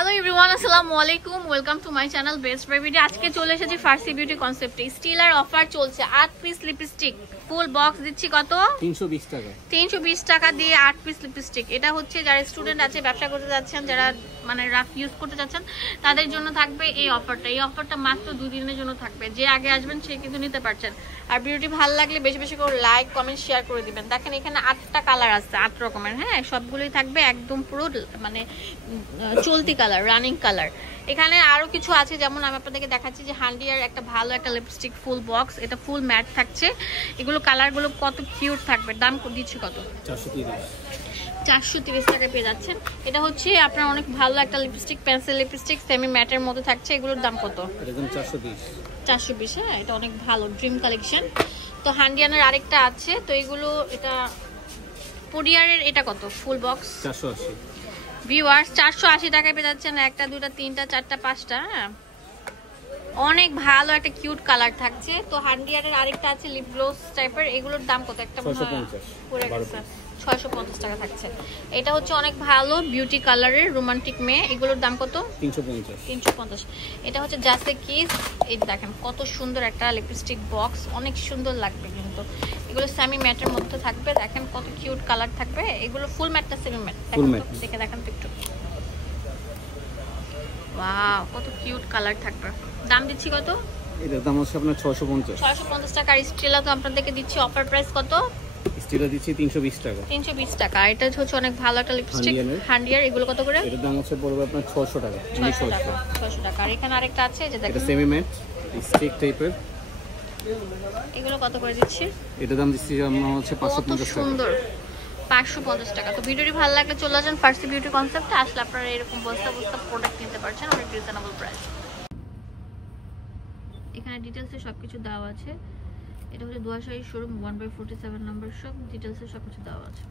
Hello everyone, আসসালামু আলাইকুম, welcome to my channel best baby. আজকে চলে এসেছি ফার্সি বিউটি কনসেপ্টে। স্টিলার অফার চলছে, 8 পিস লিপস্টিক ফুল বক্স দিচ্ছি কত? 320 টাকা। 320 টাকা দিয়ে 8 পিস লিপস্টিক। এটা হচ্ছে যারা স্টুডেন্ট আছে, ব্যবসা করতে যাচ্ছেন, যারা মানে রাফ ইউজ করতে যাচ্ছেন, তাদের জন্য থাকবে এই অফারটা। এই অফারটা মাত্র 2 দিনের জন্য থাকবে। যে আগে আসবেন সে কিন্তু নিতে পারছেন। আর ভিডিওটি ভালো লাগলে বেশি বেশি করে লাইক কমেন্ট শেয়ার করে দিবেন। দেখেন এখানে 8টা কালার আছে, 8 রকমের। হ্যাঁ, সবগুলোই থাকবে একদম পুরো মানে চলতি কালার, রানিং কালার। এখানে আরো কিছু আছে, যেমন আমি আপনাদেরকে দেখাচ্ছি যে হান্ডিয়ার একটা ভালো একটা লিপস্টিক ফুল বক্স, এটা ফুল ম্যাট থাকছে। এগুলো কালারগুলো কত কিউট থাকবে। দাম দিচ্ছি কত? 430 টাকায় পেয়ে যাচ্ছেন। এটা হচ্ছে আপনার অনেক ভালো একটা লিপস্টিক, পেন্সিল লিপস্টিক, সেমি ম্যাটের মধ্যে থাকছে। এগুলোর দাম কত? এরকম 420। হ্যাঁ, এটা অনেক ভালো ড্রিম কালেকশন। তো হান্ডিয়ানের আরেকটা আছে, তো এগুলো এটা পোডিয়ারের। এটা কত ফুল বক্স? 480। ভিউয়ার্স 480 টাকায় পেয়ে যাচ্ছেন। একটা দুটা তিনটা চারটা পাঁচটা। হ্যাঁ, অনেক ভালো একটা কিউট কালার থাকছে। তো হান্ডিয়ারের আরেকটা আছে লিপ গ্লোস টাইপের। এগুলোর দাম কত? একটা 650 টাকা থাকছে। এটা হচ্ছে অনেক ভালো বিউটি কালারের রোমান্টিক মেয়ে। এগুলোর দাম কত? 350। এটা হচ্ছে জাসে কিস। এই দেখেন কত সুন্দর একটা লিপস্টিক বক্স, অনেক সুন্দর লাগবে কিন্তু। এগুলো সেমি ম্যাটের মধ্যে থাকবে। দেখেন কত কিউট কালার থাকবে। এগুলো ফুল ম্যাটটা সেমি ম্যাট? দেখে দেখেন তো একটু। ওয়াও, কত কিউট কালার থাকবে। দাম দিচ্ছি কত? এটার দাম হচ্ছে আপনার 650 টাকা। আর স্টিলা তো আপনাদেরকে দিচ্ছি অফার প্রাইস কত? স্টিলা দিচ্ছি 320 টাকা। 320 টাকা। এটা হচ্ছে অনেক ভালো একটা লিপস্টিক হান্ডিয়ার। এগুলো কত করে? এটার দাম হচ্ছে পড়বে আপনার 600 টাকা। 600 টাকা। আর এখানে আরেকটা আছে যে দেখেন, এটা সেমি ম্যাট স্টিক টাইপের। এগুলো কত করে দিচ্ছি? এটার দাম দিচ্ছি আমরা হচ্ছে 550 টাকা। সুন্দর, 550 টাকা। তো ভিডিওটি ভালো লাগলে চলে আসেন ফার্সি বিউটি কনসেপ্টে। আসলে আপনারা এরকম বস্তা বস্তা প্রোডাক্ট নিতে পারছেন অনেক রিজনেবল প্রাইস। এখানে ডিটেলসে সবকিছু দেওয়া আছে। এটা হচ্ছে দুয়াশাহী শোরুম 1/47 নম্বর শপ। ডিটেলসে সবকিছু দেওয়া আছে।